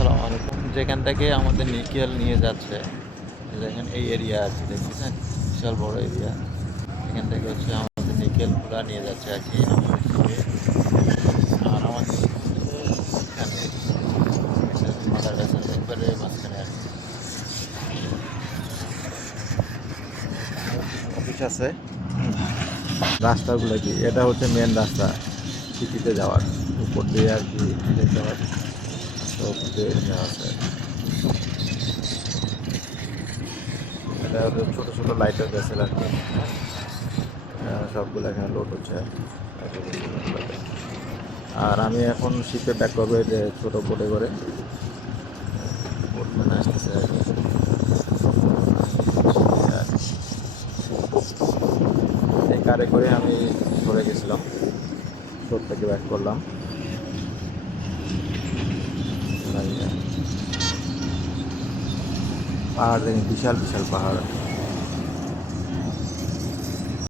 আসসালামু আলাইকুম। যেখান থেকে আমাদের নিকেল নিয়ে যাচ্ছে, দেখেন এই এরিয়া আর কি দেখতেছেন, বিশাল বড় এরিয়া। এখান থেকে হচ্ছে আমাদের নিকেলগুলা নিয়ে যাচ্ছে আর কি আমাদের শিপে। আর আমাদের এখানে মাদার ভেসেল একবারে মাঝখানে আর কি অফিস আছে। রাস্তাগুলো কি, এটা হচ্ছে মেন রাস্তা সিটিতে যাওয়ার, উপর দিয়ে আর কি যেতে হয়, তো উপর দিয়ে যাওয়া আছে। এটা হচ্ছে ছোটো ছোটো লাইটার ভেসেল আর কি, সবগুলো এখানে লোড হচ্ছে আর কি লাইটার ভেসেলগুলোতে। আর আমি এখন শিপে ব্যাক করবো এই যে ছোটো বোটে করে, বোটম্যান আসতেছে আর কি। এই কারে করে আমি সরে গেছিলাম, শোর থেকে ব্যাক করলাম। পাহাড় দেখেন, বিশাল বিশাল পাহাড়।